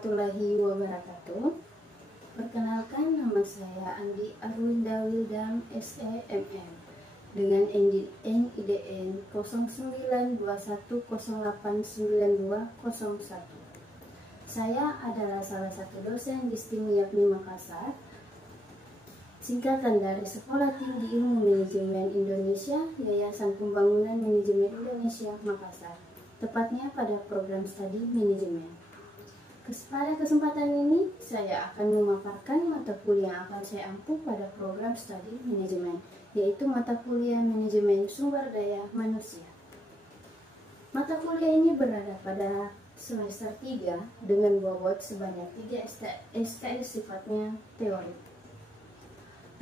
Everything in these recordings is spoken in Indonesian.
warahmatullahi wabarakatuh. Perkenalkan, nama saya Andi Arwinda Wildam SEMM dengan NIDN 0921089201. Saya adalah salah satu dosen di STIM YAPMI Makassar, singkatan dari Sekolah Tinggi Ilmu Manajemen Indonesia, Yayasan Pembangunan Manajemen Indonesia Makassar, tepatnya pada program studi manajemen. Pada kesempatan ini, saya akan memaparkan mata kuliah yang akan saya ampu pada program studi manajemen, yaitu mata kuliah manajemen sumber daya manusia. Mata kuliah ini berada pada semester 3 dengan bobot sebanyak 3 SKS sifatnya teori.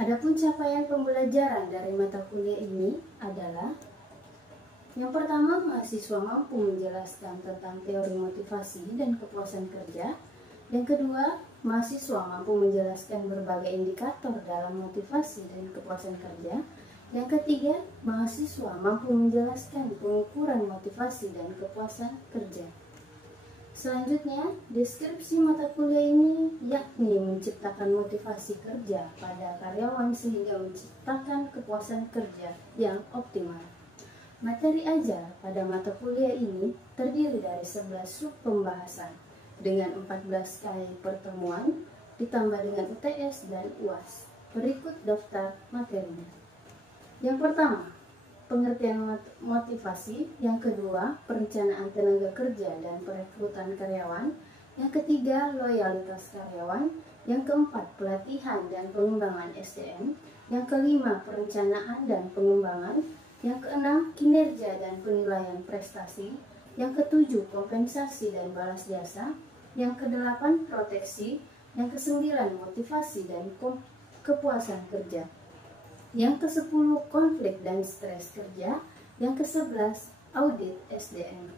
Adapun capaian pembelajaran dari mata kuliah ini adalah: yang pertama, mahasiswa mampu menjelaskan tentang teori motivasi dan kepuasan kerja. Yang kedua, mahasiswa mampu menjelaskan berbagai indikator dalam motivasi dan kepuasan kerja. Yang ketiga, mahasiswa mampu menjelaskan pengukuran motivasi dan kepuasan kerja. Selanjutnya, deskripsi mata kuliah ini yakni menciptakan motivasi kerja pada karyawan sehingga menciptakan kepuasan kerja yang optimal. Materi ajar pada mata kuliah ini terdiri dari 11 sub pembahasan dengan 14 kali pertemuan ditambah dengan UTS dan UAS. Berikut daftar materinya. Yang pertama, pengertian motivasi. Yang kedua, perencanaan tenaga kerja dan perekrutan karyawan. Yang ketiga, loyalitas karyawan. Yang keempat, pelatihan dan pengembangan SDM. Yang kelima, perencanaan dan pengembangan. Yang keenam, kinerja dan penilaian prestasi. Yang ketujuh, kompensasi dan balas jasa. Yang kedelapan, proteksi. Yang kesembilan, motivasi dan kepuasan kerja. Yang kesepuluh, konflik dan stres kerja. Yang kesebelas, audit SDM.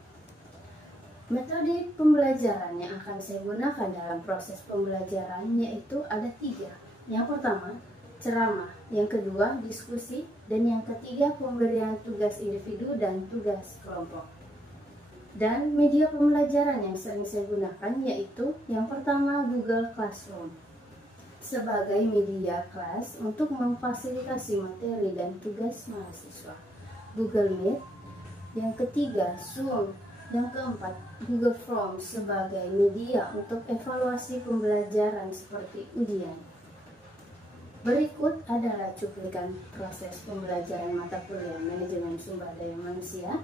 Metode pembelajaran yang akan saya gunakan dalam proses pembelajaran yaitu ada 3. Yang pertama, ceramah. Yang kedua, diskusi. Dan yang ketiga, pemberian tugas individu dan tugas kelompok. Dan media pembelajaran yang sering saya gunakan yaitu yang pertama, Google Classroom sebagai media kelas untuk memfasilitasi materi dan tugas mahasiswa. Google Meet. Yang ketiga, Zoom. Yang keempat, Google Forms sebagai media untuk evaluasi pembelajaran seperti ujian. Berikut adalah cuplikan proses pembelajaran mata kuliah manajemen sumber daya manusia.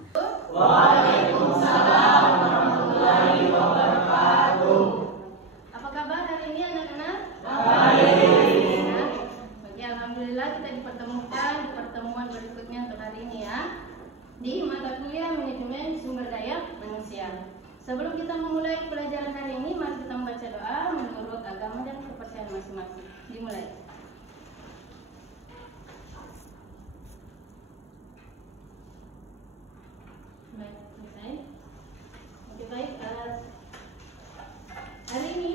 Waalaikumsalam warahmatullahi wabarakatuh. Apa kabar hari ini anak-anak? Baik. Oke, alhamdulillah kita dipertemukan di pertemuan berikutnya untuk hari ini ya, di mata kuliah manajemen sumber daya manusia. Sebelum kita memulai pelajaran hari ini, mari kita membaca doa menurut agama dan kepercayaan masing-masing. Dimulai. Baik, selesai. Oke, baik. Hari ini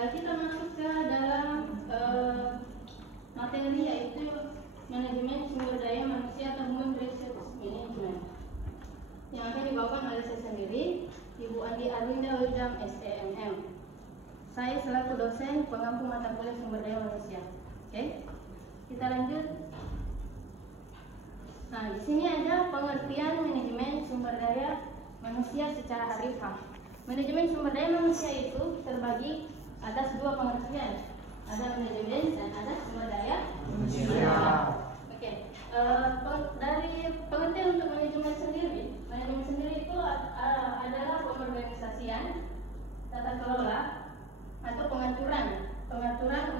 kita masuk ke dalam materi yaitu manajemen sumber daya manusia atau Human Resource Management yang akan dibawakan oleh saya sendiri, Ibu Andi Arwinda Wildam SEMM. Saya selaku dosen pengampu mata kuliah sumber daya manusia. Oke, kita lanjut. Nah, di sini ada pengertian manajemen sumber daya manusia secara harfiah. Manajemen sumber daya manusia itu terbagi atas 2 pengertian. Ada manajemen dan ada sumber daya manusia. Oke. Dari pengertian untuk manajemen sendiri itu adalah pengorganisasian, tata kelola atau pengaturan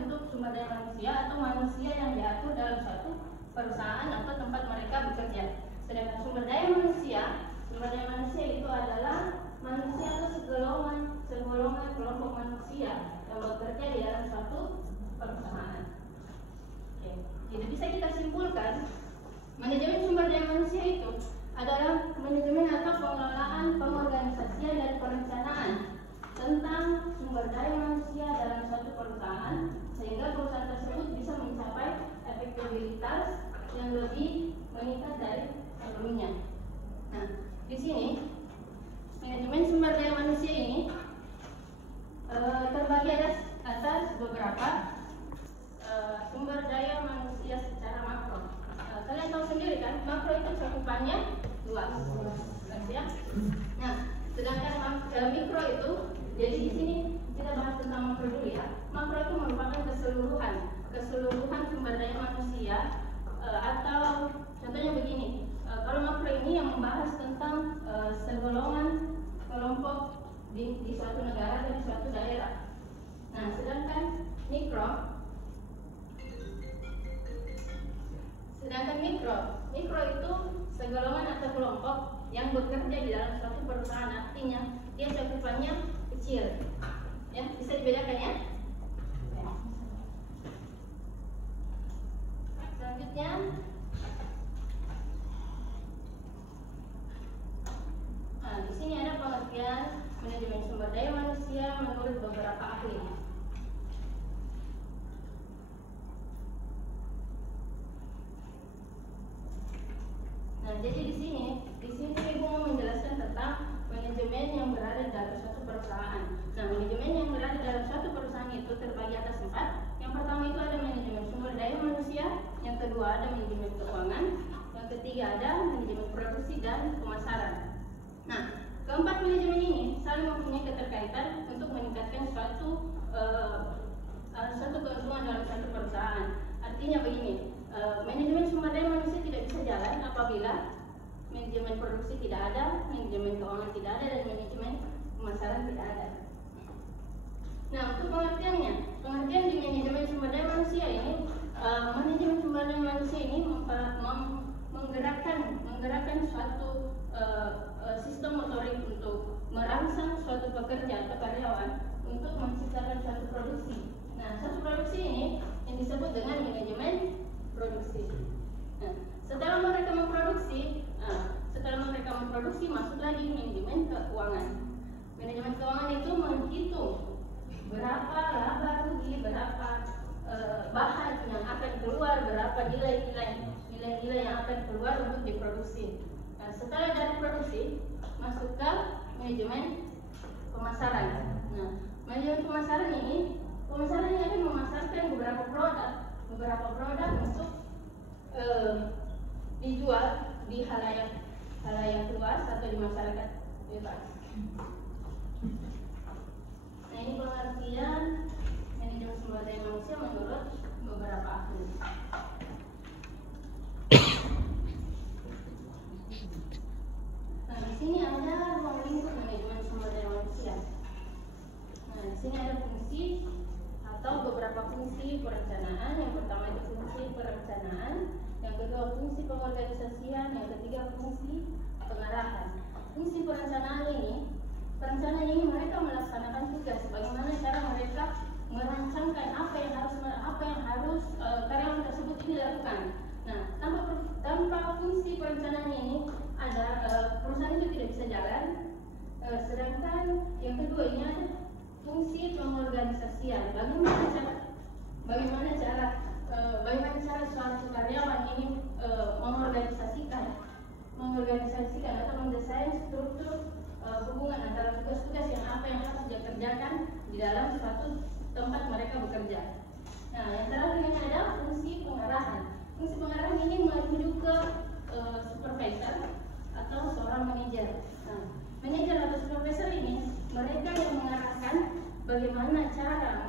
untuk sumber daya manusia atau manusia yang diatur dalam suatu perusahaan atau tempat mereka bekerja. Sedangkan sumber daya manusia itu adalah manusia atau segolongan kelompok manusia yang bekerja di dalam suatu perusahaan. Oke. Jadi bisa kita simpulkan, manajemen sumber daya manusia itu adalah manajemen atau pengelolaan, pengorganisasian dan perencanaan tentang sumber daya manusia dalam suatu perusahaan sehingga perusahaan tersebut bisa mencapai efektivitas yang lebih meningkat dari sebelumnya. Nah, di sini manajemen sumber daya manusia ini kan makro itu cakupannya luas, ya. Nah, sedangkan mikro itu, jadi di sini kita bahas tentang makro dulu ya. Makro itu merupakan keseluruhan sumber daya manusia, atau contohnya begini, kalau makro ini yang membahas tentang segolongan kelompok di suatu negara atau di suatu daerah. Nah, sedangkan mikro itu segolongan atau kelompok yang bekerja di dalam suatu perusahaan, artinya dia cakupannya kecil. Ya, bisa dibedakan ya. Selanjutnya, nah, di sini ada pengertian manajemen sumber daya manusia menurut beberapa ahli. Nah, jadi di sini Ibu mau menjelaskan tentang manajemen yang berada dalam suatu perusahaan. Nah, manajemen yang berada dalam suatu perusahaan itu terbagi atas 4. Yang pertama itu ada manajemen sumber daya manusia, yang kedua ada manajemen keuangan, yang ketiga ada manajemen produksi dan pemasaran. Nah, keempat manajemen ini saling mempunyai keterkaitan untuk meningkatkan suatu keuntungan dalam suatu perusahaan. Artinya begini, manajemen sumber daya manusia tidak bisa jalan apabila manajemen produksi tidak ada, manajemen keuangan tidak ada, dan manajemen pemasaran tidak ada. Nah, untuk pengertian di manajemen sumber daya manusia ini, manajemen sumber daya manusia ini menggerakkan suatu sistem motorik untuk merangsang suatu pekerja atau karyawan untuk menciptakan suatu produksi. Nah, suatu produksi ini yang disebut dengan manajemen produksi. Nah, setelah mereka memproduksi, masuk lagi manajemen keuangan. Manajemen keuangan itu menghitung berapa laba rugi, berapa bahan yang akan keluar, berapa nilai-nilai yang akan keluar untuk diproduksi. Nah, setelah dari produksi, masuk ke manajemen pemasaran. Nah, manajemen pemasaran ini akan memasarkan beberapa produk untuk dijual di halayak luas atau di masyarakat bebas. Nah, ini pengertian manajemen sumber daya manusia menurut beberapa ahli. Nah, di sini ada ruang lingkup manajemen sumber daya manusia. Nah, di sini ada fungsi atau beberapa fungsi perencanaan. Yang pertama itu fungsi perencanaan, yang kedua fungsi pengorganisasian, yang ketiga fungsi pengarahan. Fungsi perencanaan ini mereka melaksanakan tugas, bagaimana cara mereka merancangkan apa yang harus karyawan tersebut ini lakukan. Nah, tanpa fungsi perencanaan ini ada perusahaan itu tidak bisa jalan. Sedangkan yang kedua ini ada fungsi pengorganisasian, bagaimana cara suatu karyawan ini mengorganisasikan atau mendesain struktur hubungan antara tugas-tugas yang harus dia kerjakan di dalam suatu tempat mereka bekerja. Nah, yang terakhir ini ada fungsi pengarahan. Fungsi pengarahan ini menuju ke supervisor atau seorang manajer. Nah, manajer atau supervisor ini mereka yang mengarahkan bagaimana cara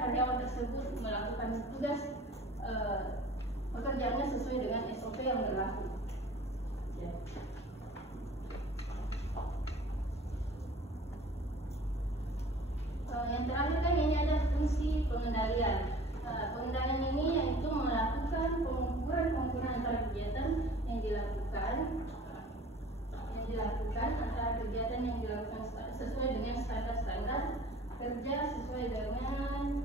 karyawan tersebut melakukan tugas pekerjaannya sesuai dengan SOP yang berlaku. Ya. Yang terakhir kan ini ada fungsi pengendalian. Pengendalian ini yaitu melakukan pengukuran antara kegiatan yang dilakukan antara kegiatan yang dilakukan sesuai dengan standar kerja, sesuai dengan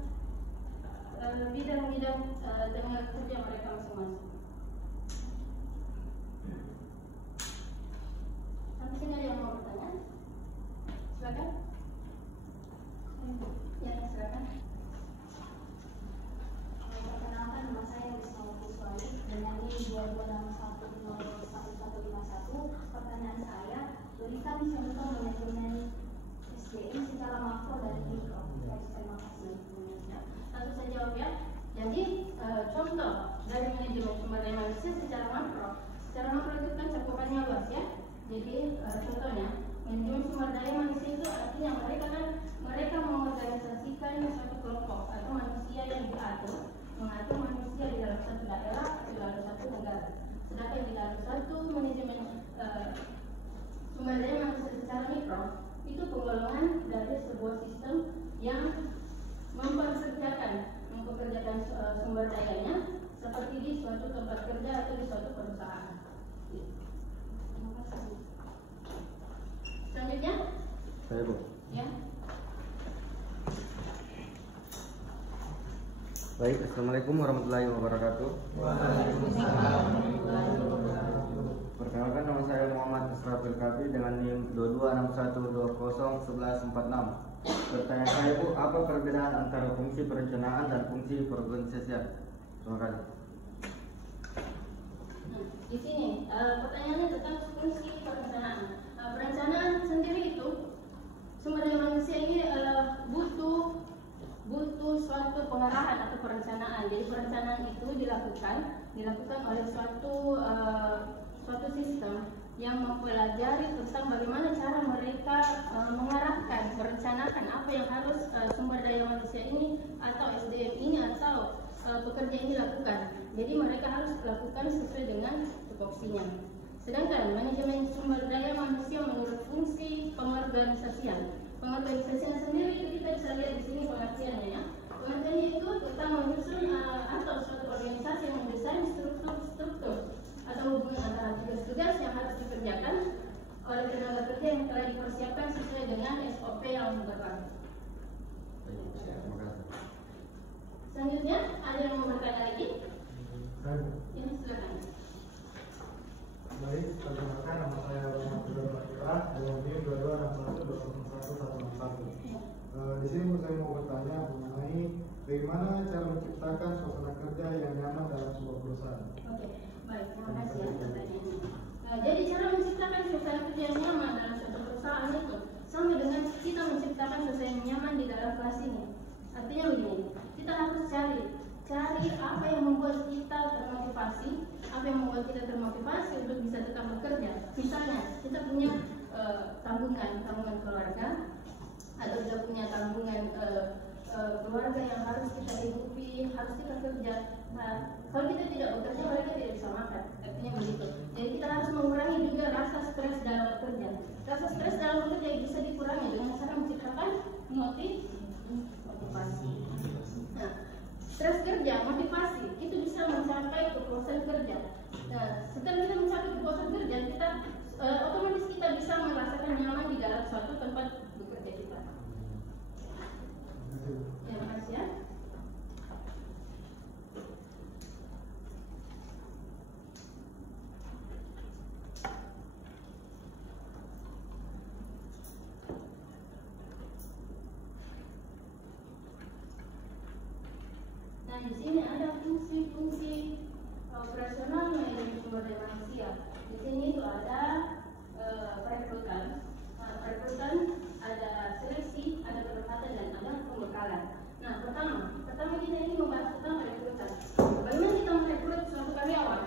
bidang-bidang tenaga kerja mereka masing-masing. Sampai sini ada yang mau bertanya? Silakan. Ya, silakan. Perkenalkan, nama saya Wisma Puswali dengan NIM 2261011151. Pertanyaan saya, berikan contoh manajemen SDM secara makro dan mikro. Terima kasih. Langsung saya jawab ya. Jadi contoh dari manajemen sumber daya manusia secara makro itu kan cakupannya luas ya. Jadi contohnya manajemen sumber daya manusia itu artinya mereka mengorganisasikan suatu kelompok atau manusia yang mengatur manusia di dalam satu daerah atau di dalam satu negara. Sedangkan di dalam satu manajemen sumber daya manusia secara mikro itu penggolongan dari sebuah sistem yang mempekerjakan sumber dayanya seperti di suatu tempat kerja atau di suatu perusahaan. Selanjutnya, saya Bu. Ya. Baik, assalamualaikum warahmatullahi wabarakatuh. Perkenalkan, nama saya Muhammad Israfil Kafi dengan NIM 2261201146. Pertanyaan saya Bu, apa perbedaan antara fungsi perencanaan dan fungsi perorganisasian? Terima kasih. Di sini pertanyaannya tentang fungsi perencanaan. Perencanaan sendiri itu sumber daya manusia ini butuh suatu pengarahan atau perencanaan. Jadi perencanaan itu dilakukan oleh suatu sistem yang mempelajari tentang bagaimana cara mereka mengarahkan, merencanakan apa yang harus sumber daya manusia ini atau SDM ini atau pekerja ini lakukan. Jadi mereka harus lakukan sesuai dengan tupoksinya. Sedangkan manajemen sumber daya manusia menurut fungsi pengorganisasian. Pengorganisasian sendiri itu kita bisa lihat di sini pengertiannya ya. Pengertiannya itu tentang menyusun atau suatu organisasi yang mendesain struktur atau hubungan antara tugas-tugas yang harus dikerjakan oleh tenaga kerja yang telah dipersiapkan sesuai dengan SOP yang berlaku. Selanjutnya, ada yang mau bertanya lagi? Ya, silakan. Baik, perkenalkan nama saya Roman Bakira dengan NIM 2261201161. Di sini saya mau bertanya mengenai bagaimana cara menciptakan suasana kerja yang nyaman dalam sebuah perusahaan. Oke, baik, terima kasih ya pertanyaannya. Jadi cara menciptakan suasana kerja yang nyaman dalam suatu perusahaan itu sama dengan kita menciptakan suasana yang nyaman di dalam kelas ini. Artinya begini, kita harus cari apa yang membuat kita termotivasi, apa yang membuat kita termotivasi untuk bisa tetap bekerja. Misalnya kita punya tabungan keluarga atau kita punya tabungan keluarga yang harus kita hidupi, harus kita kerja. Nah, kalau kita tidak bekerja, mereka tidak bisa makan. Artinya begitu. Jadi kita harus mengurangi juga rasa stres dalam bekerja. Rasa stres dalam bekerja bisa dikurangi dengan cara menciptakan motivasi. Nah, stres kerja, motivasi itu bisa mencapai kepuasan kerja. Nah, setelah kita mencapai kepuasan kerja, kita otomatis kita bisa merasakan nyaman di dalam suatu tempat bekerja kita. Terima kasih ya. Nah, di sini ada fungsi-fungsi operasional manajemen sumber daya manusia. Di sini itu ada perekrutan. Perekrutan ada seleksi, ada penempatan dan ada pembekalan. Nah, pertama kita ini membahas tentang perekrutan. Bagaimana kita merekrut suatu karyawan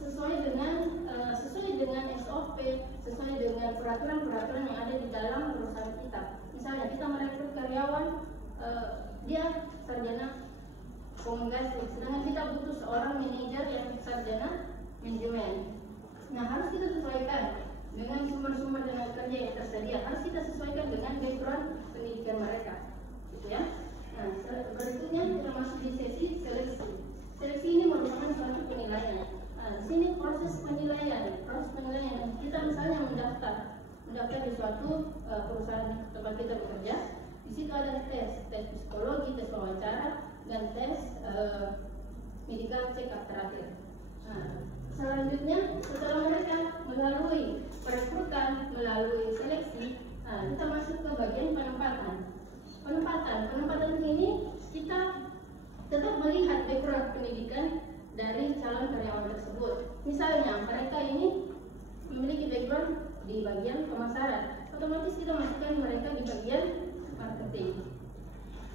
sesuai dengan SOP, sesuai dengan peraturan-peraturan yang ada di dalam perusahaan kita. Misalnya kita merekrut karyawan dia sarjana komunikasi, sedangkan kita butuh seorang manajer yang sarjana manajemen. Nah, harus kita sesuaikan dengan sumber-sumber tenaga kerja yang tersedia. Harus kita sesuaikan dengan background pendidikan mereka, gitu ya. Nah, berikutnya kita masuk di sesi seleksi. Seleksi ini merupakan suatu penilaian. Nah, di sini proses penilaian. Kita misalnya mendaftar di suatu perusahaan tempat kita bekerja. Di situ ada tes psikologi, tes wawancara, dan tes medical check up terakhir. Nah, selanjutnya setelah mereka melalui perekrutan, melalui seleksi, kita masuk ke bagian penempatan. Penempatan ini kita tetap melihat background pendidikan dari calon karyawan tersebut. Misalnya mereka ini memiliki background di bagian pemasaran, otomatis kita masukkan mereka di bagian marketing.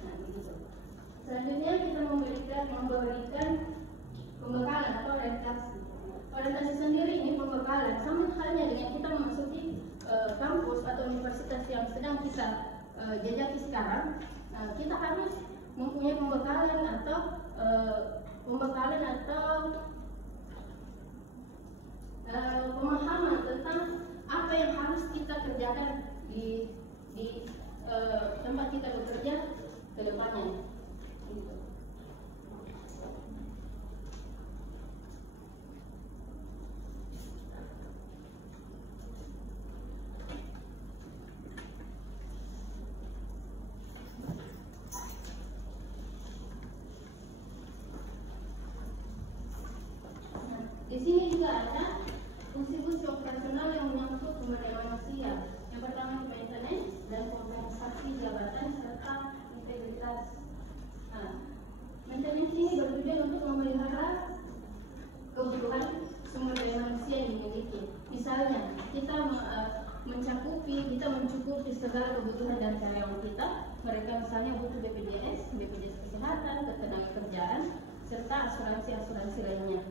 Nah, begitu. Selanjutnya kita memberikan pembekalan atau orientasi. Orientasi sendiri ini pembekalan sama halnya dengan kita memasuki kampus atau universitas yang sedang kita jajaki sekarang. Kita harus mempunyai pembekalan atau pemahaman tentang apa yang harus kita kerjakan di tempat kita bekerja ke depannya. Gitu. Di sini juga ada fungsi-fungsi operasional yang menyangkut sumber daya manusia. Yang pertama maintenance dan kompensasi jabatan serta integritas. Maintenance ini bertujuan untuk memelihara kebutuhan sumber daya manusia yang dimiliki. Misalnya, kita mencukupi segala kebutuhan dari karyawan kita. Mereka misalnya butuh BPJS kesehatan, ketenagakerjaan, serta asuransi lainnya.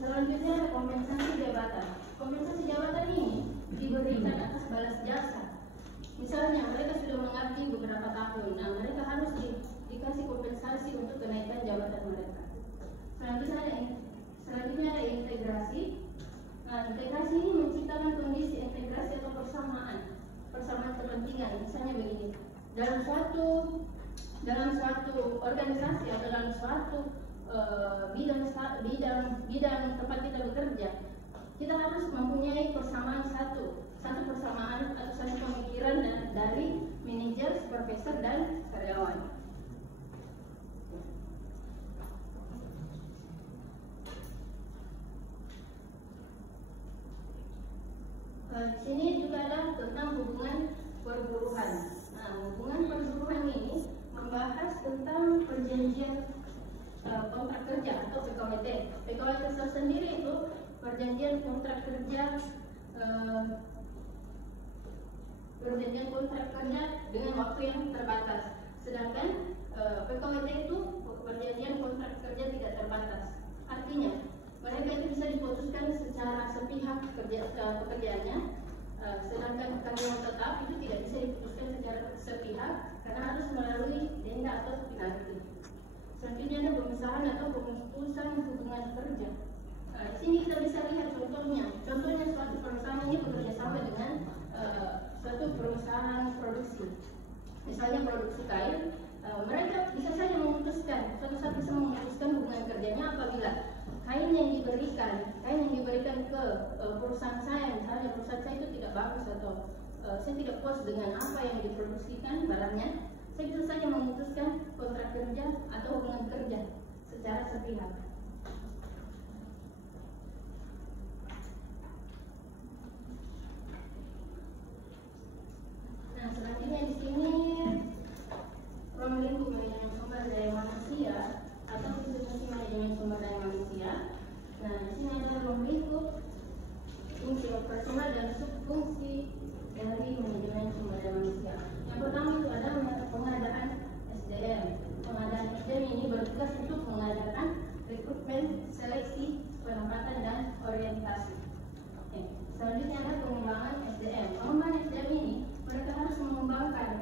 Selanjutnya ada kompensasi jabatan. Kompensasi jabatan ini diberikan atas balas jasa. Misalnya mereka sudah mengabdi beberapa tahun, mereka harus dikasih kompensasi untuk kenaikan jabatan mereka. Selanjutnya ada integrasi. Integrasi ini menciptakan kondisi integrasi atau persamaan kepentingan. Misalnya begini, dalam suatu organisasi atau dalam suatu bidang tempat kita bekerja, kita harus mempunyai satu persamaan atau satu pemikiran dari manajer, supervisor, dan karyawan. Di sini juga ada tentang hubungan perburuhan. Hubungan perburuhan ini membahas tentang perjanjian kontrak kerja atau PKWT. PKWT sendiri itu perjanjian kontrak kerja dengan waktu yang terbatas. Sedangkan PKWT itu perjanjian kontrak kerja tidak terbatas. Artinya mereka itu bisa diputuskan secara sepihak pekerjaannya, sedangkan karyawan tetap itu tidak bisa diputuskan secara sepihak karena harus melalui denda atau penalti. Selanjutnya ada pemisahan atau pemutusan hubungan kerja. Di sini kita bisa lihat contohnya. Contohnya suatu perusahaan ini bekerja sama dengan suatu perusahaan produksi. Misalnya produksi kain, mereka bisa saja memutuskan, suatu saat bisa memutuskan hubungan kerjanya apabila kain yang diberikan ke perusahaan saya, misalnya perusahaan saya itu tidak bagus atau saya tidak puas dengan apa yang diproduksikan barangnya, saya bisa saja memutuskan kontrak kerja atau hubungan kerja secara sepihak. Nah, selanjutnya di sini ruang lingkup manajemen sumber daya manusia atau fungsi manajemen sumber daya manusia. Nah, di sini ada ruang lingkup, fungsi operasional dan subfungsi dari manajemen sumber daya manusia. Yang pertama itu ada pengadaan SDM. Pengadaan SDM ini bertugas untuk mengadakan rekrutmen, seleksi, penempatan, dan orientasi. Selanjutnya ada pengembangan SDM. Pengembangan SDM ini mereka harus memberikan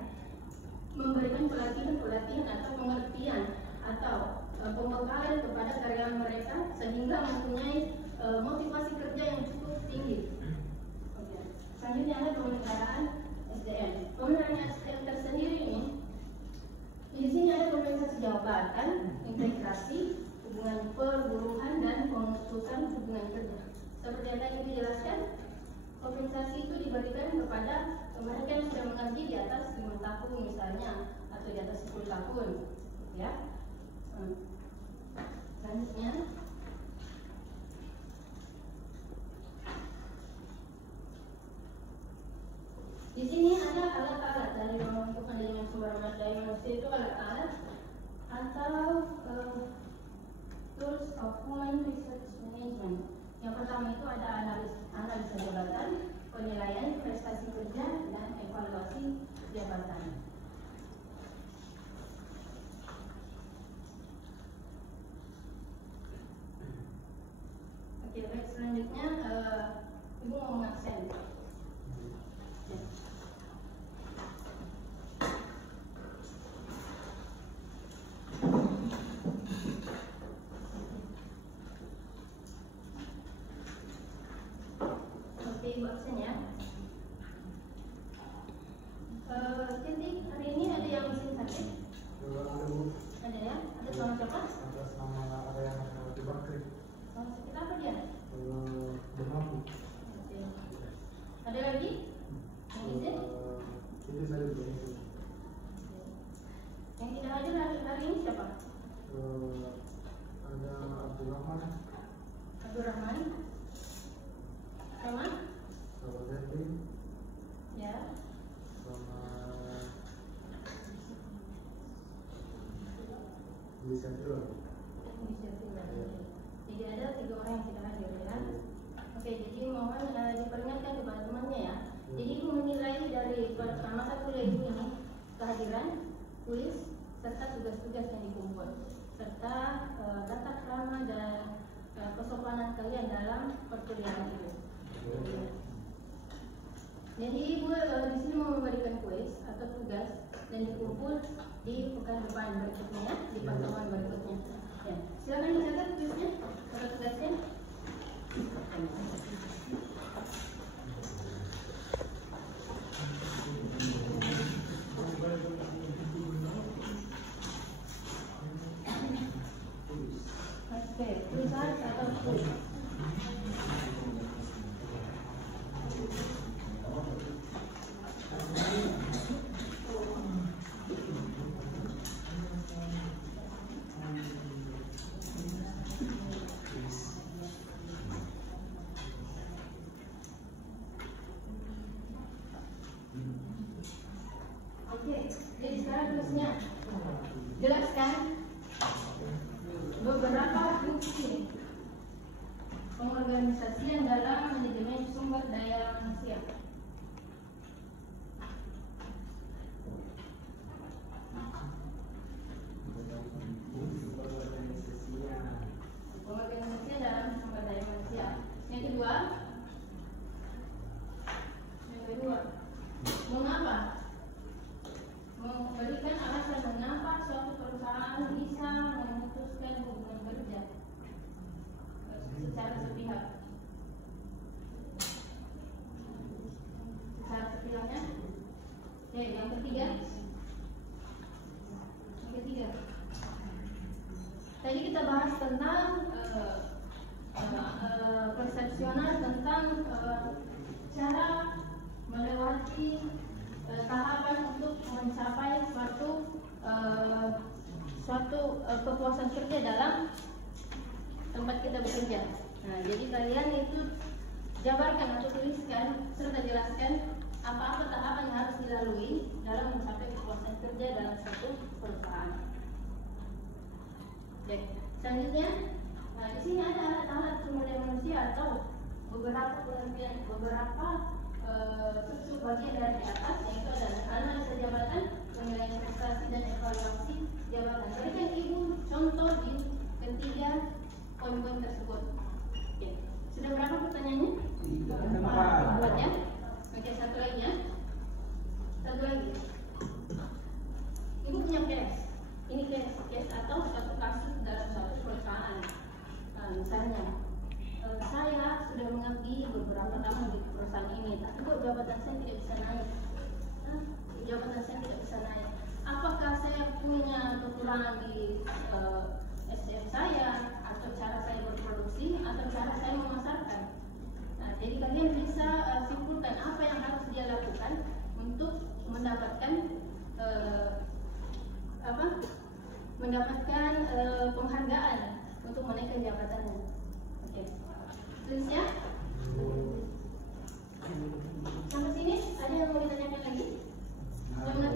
pelatihan atau pengertian atau pembekalan kepada karyawan mereka sehingga mempunyai motivasi kerja yang cukup tinggi. Selanjutnya ada pemeliharaan SDM. Pemeliharaan SDM tersendiri ini, di sini ada kompensasi jabatan, integrasi, hubungan perburuhan, dan pemutusan hubungan kerja. Seperti yang tadi dijelaskan, kompensasi itu diberikan kepada mereka yang sudah mengabdi di atas 5 tahun misalnya, atau di atas 10 tahun, ya. Selanjutnya, di sini ada alat-alat dari untuk manajemen sumber daya manusia. Itu alat-alat atau tools of human resource management. Yang pertama itu ada analisa jabatan, penilaian prestasi kerja, dan evaluasi jabatan. selanjutnya Ibu mau mengaksen. Oke, Ibu aksen ya. Titik, hari ini ada yang mesin sate? Ada Bu. Ada ya? Ada sama siapa? Atas nama ada yang Nawati Bakri. Oh, sekitar apa dia? Bermampu. Oke. Ada lagi? Yang izin? Ini saya juga izin. Yang tidak hadir hari ini siapa? Ada Abdul Rahman, Abdul Rahman. Sama? Sahabat Henry, Ya. sama Lisandro. Jadi ada 3 orang yang tidak hadir ya. Oke, jadi mohon diperingatkan kepada temannya ya. Jadi Ibu menilai dari masa kuliah Ibu ini kehadiran, kuis, serta tugas-tugas yang dikumpul, serta tata krama dan kesopanan kalian dalam perkuliahan Ibu. Jadi Ibu di sini mau memberikan kuis atau tugas dan dikumpul di pekan depan berikutnya, di pertemuan berikutnya. Ya, silakan dicatat kuisnya atau tugasnya. Oke, tulisan atau kuis. Oke, jadi sekarang kuisnya jelaskan beberapa fungsi pengorganisasian dalam manajemen sumber daya manusia. Pengorganisasian dalam sumber daya manusia. Yang kedua, mengapa? Memberikan alasan mengapa suatu perusahaan bisa memutuskan hubungan kerja secara sepihak. Secara sepihaknya. Oke, yang ketiga. Tadi kita bahas tentang persepsional tentang cara melewati tahapan untuk mencapai suatu kepuasan kerja dalam tempat kita bekerja. Nah, jadi kalian itu jabarkan atau tuliskan serta jelaskan apa-apa tahapan yang harus dilalui dalam mencapai kepuasan kerja dalam suatu perusahaan. Oke, selanjutnya, nah di sini ada alat-alat sumber daya manusia atau beberapa pengertian, beberapa bagian dari atas, yaitu adalah analisa jabatan, penilaian prestasi dan evaluasi jabatan. Berikan Ibu contoh di ketiga poin-poin tersebut. Oke. Sudah berapa pertanyaannya? 4 ya. Oke, satu lagi ya. Satu lagi. Ibu punya case. Ini case atau suatu kasus dalam suatu perusahaan. Nah, misalnya saya sudah mengabdi beberapa tahun di perusahaan ini, tapi kok jabatan saya tidak bisa naik. Jabatan saya tidak bisa naik. Apakah saya punya kekurangan di SDM saya, atau cara saya berproduksi, atau cara saya memasarkan? Nah, jadi kalian bisa simpulkan apa yang harus dia lakukan untuk mendapatkan penghargaan untuk menaikkan jabatannya. Oke. Tulis ya. Sampai sini ada yang mau ditanyakan lagi? Namanya?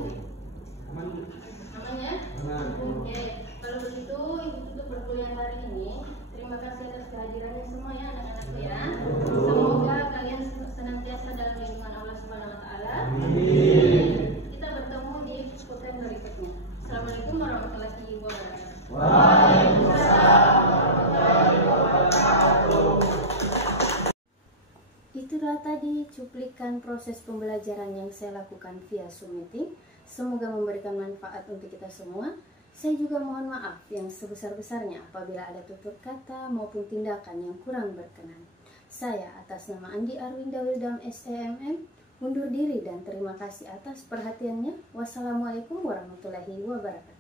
Oke. Kalau begitu Ibu tutup perkuliahan hari ini. Terima kasih atas kehadirannya semua ya anak-anakku ya. Semoga kalian senantiasa dalam lindungan Allah Subhanahu Wa Taala. Kita bertemu di pekan berikutnya. Assalamualaikum warahmatullahi wabarakatuh. Waalaikumsalam warahmatullahi wabarakatuh. mendengarkan proses pembelajaran yang saya lakukan via Zoom meeting. Semoga memberikan manfaat untuk kita semua. Saya juga mohon maaf yang sebesar-besarnya apabila ada tutur kata maupun tindakan yang kurang berkenan. Saya atas nama Andi Arwinda Wildam SEMM undur diri dan terima kasih atas perhatiannya. Wassalamualaikum warahmatullahi wabarakatuh.